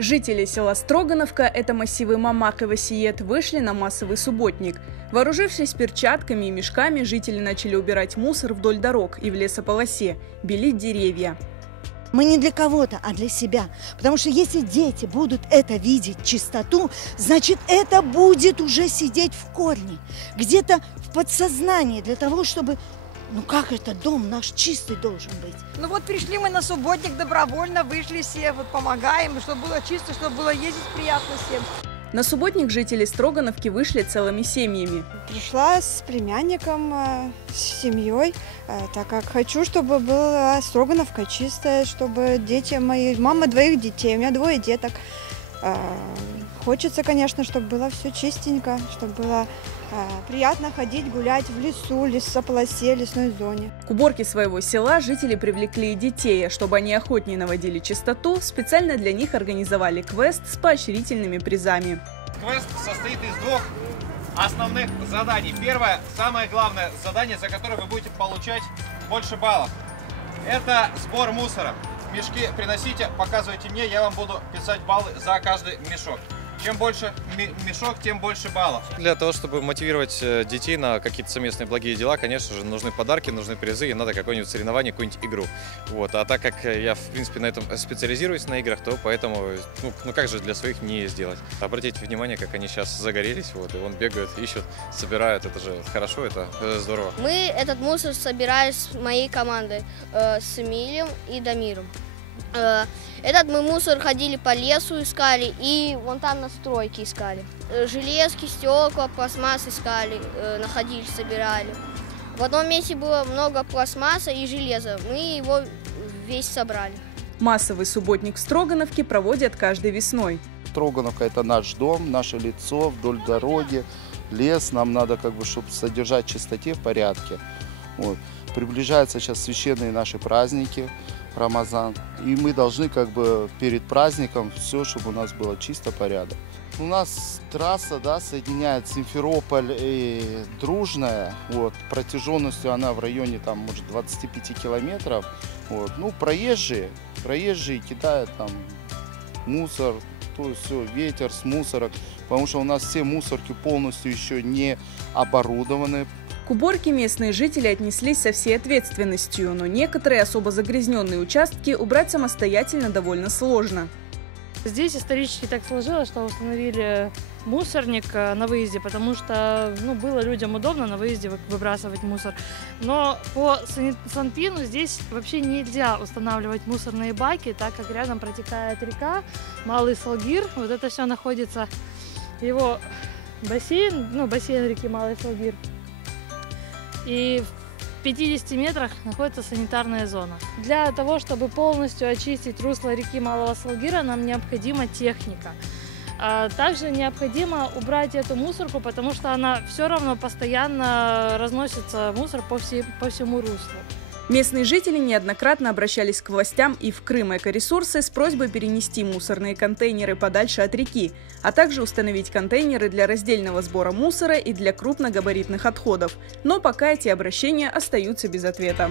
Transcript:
Жители села Строгановка, это массивы Мамак и Васиет, вышли на массовый субботник. Вооружившись перчатками и мешками, жители начали убирать мусор вдоль дорог и в лесополосе, белить деревья. Мы не для кого-то, а для себя. Потому что если дети будут это видеть, чистоту, значит, это будет уже сидеть в корне, где-то в подсознании, для того, чтобы... Ну как это дом наш чистый должен быть? Ну вот пришли мы на субботник добровольно, вышли все, вот помогаем, чтобы было чисто, чтобы было ездить приятно всем. На субботник жители Строгановки вышли целыми семьями. Пришла с племянником, с семьей, так как хочу, чтобы была Строгановка чистая, чтобы дети мои, мама двоих детей, у меня 2 деток. Хочется, конечно, чтобы было все чистенько, чтобы было приятно ходить, гулять в лесу, лесополосе, лесной зоне. К уборке своего села жители привлекли и детей. Чтобы они охотнее наводили чистоту, специально для них организовали квест с поощрительными призами. Квест состоит из 2 основных заданий. Первое, самое главное задание, за которое вы будете получать больше баллов. Это сбор мусора. Мешки приносите, показывайте мне, я вам буду писать баллы за каждый мешок. Чем больше мешок, тем больше баллов. Для того, чтобы мотивировать детей на какие-то совместные благие дела, конечно же, нужны подарки, нужны призы, и надо какое-нибудь соревнование, какую-нибудь игру. Вот. А так как я, в принципе, на этом специализируюсь, на играх, то поэтому, ну как же для своих не сделать. Обратите внимание, как они сейчас загорелись, вот, и вон бегают, ищут, собирают, это же хорошо, это здорово. Мы этот мусор собираем с моей командой, с Эмилием и Дамиром. Этот мы мусор ходили по лесу, искали, и вон там на стройке искали. Железки, стекла, пластмасс искали, находили, собирали. В одном месте было много пластмасса и железа, мы его весь собрали. Массовый субботник в Строгановке проводят каждой весной. Строгановка – это наш дом, наше лицо вдоль дороги, лес. Нам надо, чтобы содержать в чистоте, в порядке. Вот. Приближаются сейчас священные наши праздники, Рамазан. И мы должны перед праздником все, чтобы у нас было чисто, порядок. У нас трасса, соединяет Симферополь и Дружная. Вот, протяженностью она в районе может 25 километров. Вот. Ну, проезжие кидают там мусор, то есть все, ветер с мусорок. Потому что у нас все мусорки полностью еще не оборудованы. К уборке местные жители отнеслись со всей ответственностью, но некоторые особо загрязненные участки убрать самостоятельно довольно сложно. Здесь исторически так сложилось, что установили мусорник на выезде, потому что было людям удобно на выезде выбрасывать мусор. Но по Санпину здесь вообще нельзя устанавливать мусорные баки, так как рядом протекает река, Малый Салгир. Вот это все находится, его бассейн, бассейн реки Малый Салгир. И в 50 метрах находится санитарная зона. Для того, чтобы полностью очистить русло реки Малого Салгира, нам необходима техника. Также необходимо убрать эту мусорку, потому что она все равно постоянно разносится мусор по всему руслу. Местные жители неоднократно обращались к властям и в Крым Экоресурсы с просьбой перенести мусорные контейнеры подальше от реки, а также установить контейнеры для раздельного сбора мусора и для крупногабаритных отходов. Но пока эти обращения остаются без ответа.